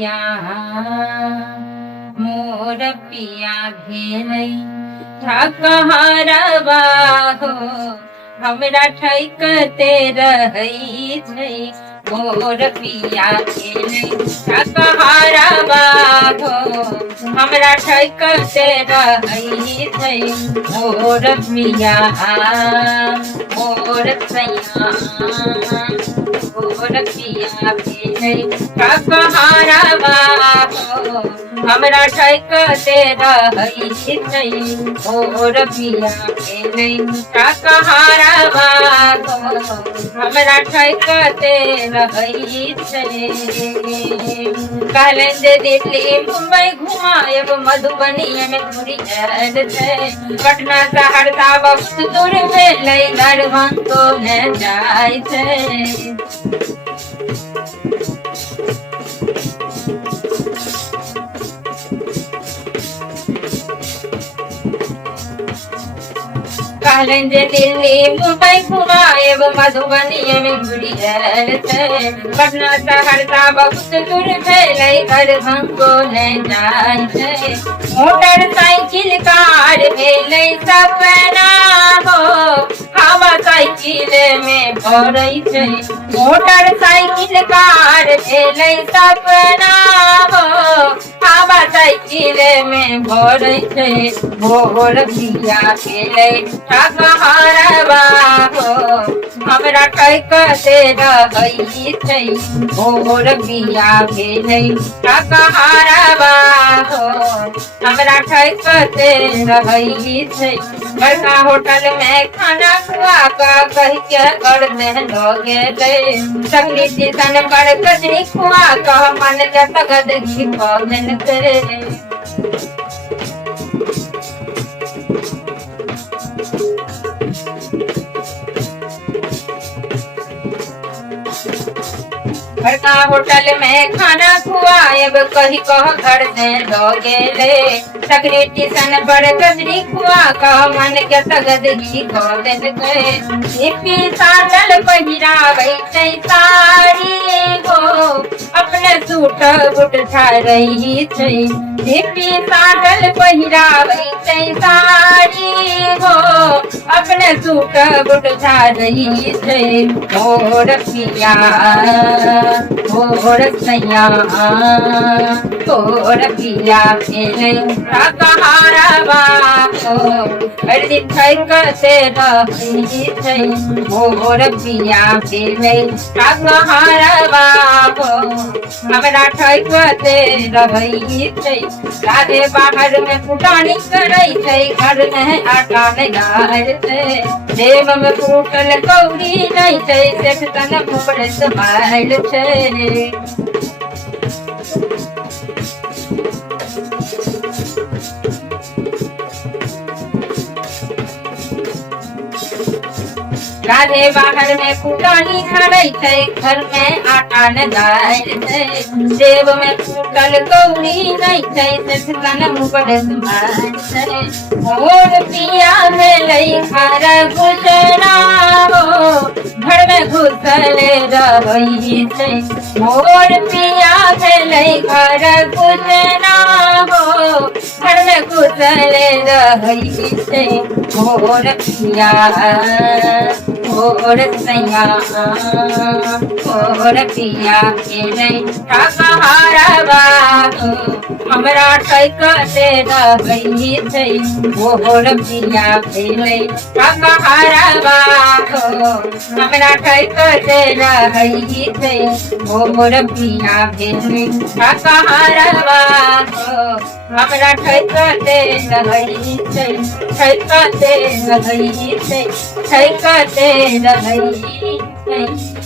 पिया मोर पिया भेलै ठकहरव हो हमरा ठकते रहै छै मोर पिया भेलै ठकहरव हो हमरा ठकते रहै छै मोर पिया मोर सैया मोर पिया भेलै ठकहरव हो हमरा ठकते रहै छै मोर पिया भेलै ठकहरव हो हमरा ठकते रहै छै। कहलन जे दिल्ली मुंबई घुमाएब मधुबनी में घुरी आयल छै पटना सहरसा बहुत दूर भेलै दरभंगो में जाइ छै। कहलन जे दिल्ली मुंबई घुमाएब मधुबनी में घुरी आयल छै पटना सहरसा बहुत दूर भेलै दरभंगो में जाइ छै। मोटरसाइकिल कार भेलै सपना हो हवा साइकिल में भरै छै मोटरसाइकिल कार भेलै सपना हो हवा साइकिल में भरै छै मोर पिया भेलै ठकहरव हो हमरा ठकते रहै छै मोर पिया भेलै ठकहरव हो हमरा ठकते रहै छै। बड़का होटल में खाना खुआ कह के कर में ल गेलै सकली स्टेशन पर कचरी खुआ कह मन के तगद घी पवन करे। बड़का होटल में खाना खुआएब कही कह घर में ल गेले सकरी स्टेशन पर कचरी खुआ कह मन के तगद घी देलकै साटल पहिराबै छै साड़ी हो अपने सूट बूट रही छै साटल पहिराबै छै साड़ी हो अपने सूट बूट रही छै मोर पिया मोर सैया मोर पिया भेलै ठकहरव हो हर दिन ठकते रहै छै मोर पिया भेलै ठकहरव हो हमरा ठकते रहै छै। राधे बाहर में फुटानी करै छै घर में आटा लगाय छै जेब में फूटल कौड़ी नहीं छै सेठ तन मुड़ संभाल छै। राधे बाहर में फुटानी धरै छै घर में आटा लगाय छै जेब में फूटल कौड़ी नहीं छै सेठ तन मुड़ संभाल छै। मोर पिया भेलै घर घुसना हो घर में घुसल रहै छै मोर पिया भेलै घर घुसना हो घर में घुसल रहै छै मोर पिया मोर सैया मोर पिया भेलै ठकहरव हो हमरा ठकते रहै छै मोर पिया भेलै ठकहरव हो हमरा ठकते रहै छै मोर पिया भेलै ठकहरव हो हमरा ठकते रहै छै ठकते रहै छै ठकते रहै छै।